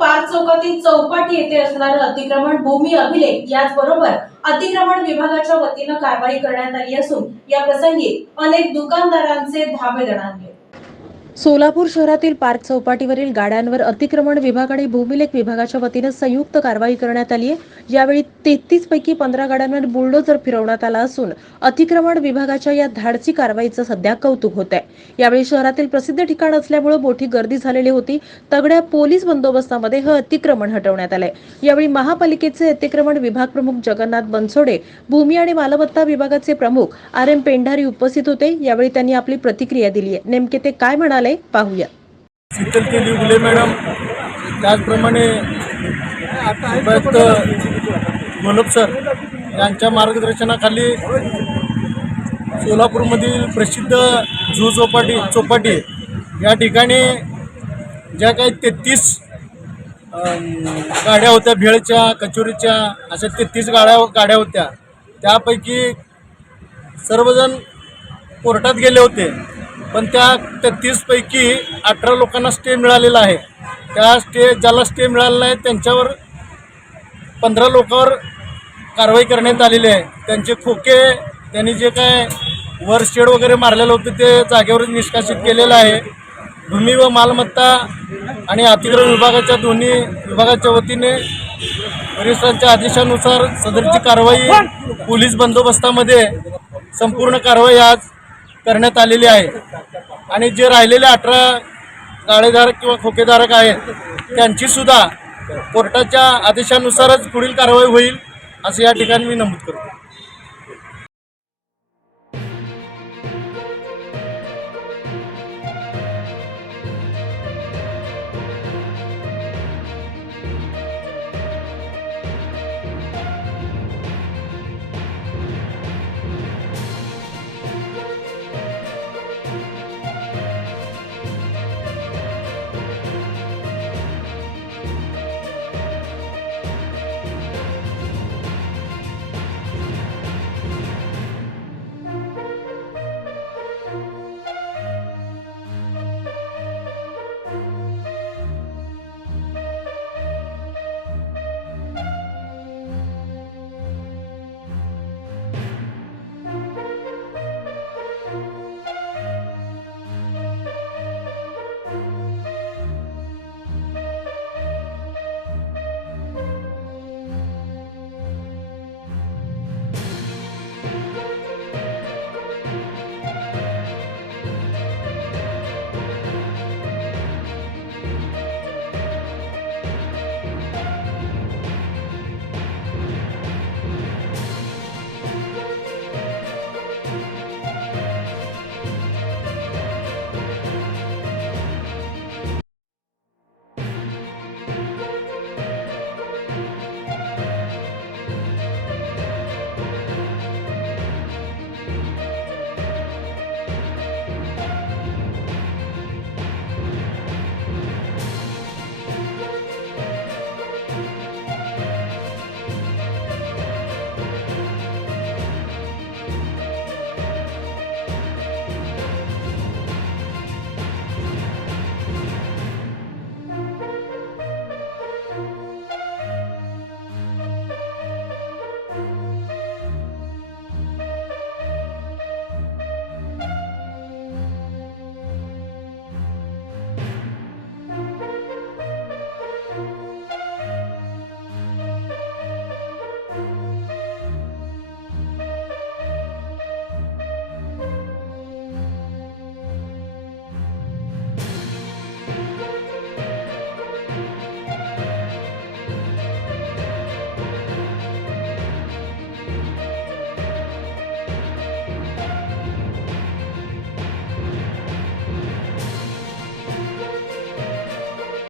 Park चौकातील चौपाटी येथे असणारे अतिक्रमण भूमी अभिलेख याचबरोबर अतिक्रमण विभागाच्या वतीने कारवाई करण्यात आली असून या प्रसंगी अनेक दुकानदारांचे धाबे दणाणले। सोलापूर शहरातील पार्क चौपाटीवरील गाड्यांवर अतिक्रमण विभाग आणि भूमिलेख विभागाच्या वतीने संयुक्त कारवाई करण्यात आली आहे। यावेळी 33 पैकी 15 गाड्यांवर बुलडोजर फिरवण्यात आला असून अतिक्रमण विभागाच्या या धाडसी कारवाईचं सध्या कौतुक होत आहे। यावेळी शहरातील प्रसिद्ध ठिकाण असल्यामुळे मोठी गर्दी झालेली होती। तगड्या पोलीस बंदोबस्तामध्ये हे अतिक्रमण हटवण्यात आले। यावेळी महापालिकेचे अतिक्रमण विभाग प्रमुख जगन्नाथ बनसोडे, भूमी आणि मालमत्ता विभागाचे प्रमुख RM पेंढारी उपस्थित होते। यावेळी त्यांनी आपली प्रतिक्रिया दिली आहे। नेमके ते काय म्हणाले पाहूया। शीतल केली गुले मॅडम, त्याचप्रमाणे उपायुक्त गोलब सर यांच्या मार्गदर्शनाखाली सोलापूरमधील प्रसिद्ध झू चौपाटी या ठिकाणी ज्या काही 33 गाड्या होत्या, भेळच्या, कचोरीच्या, अशा 33 गाड्या होत्या। त्यापैकी सर्वजण कोर्टात गेले होते, पण त्या 33 पैकी 18 लोकांना स्टे मिळालेला आहे। त्या ज्याला स्टे मिळाला नाही त्यांच्यावर 15 लोकांवर कारवाई करण्यात आलेली आहे। त्यांचे खोके, त्यांनी जे काय वर शेड वगैरे मारलेलं होतं ते जागेवरच निष्कासित केलेलं आहे। भूमी व मालमत्ता आणि अतिक्रमण विभागाच्या दोन्ही विभागाच्या वतीने वरिष्ठांच्या आदेशानुसार सदरची कारवाई पोलीस बंदोबस्तामध्ये संपूर्ण कारवाई आज करण्यात आलेली आहे। आणि जे राहिलेले 18 गाळेधारक किंवा खोकेधारक आहेत त्यांची सुद्धा कोर्टाच्या आदेशानुसारच पुढील कारवाई होईल असं या ठिकाणी मी नमूद करतो।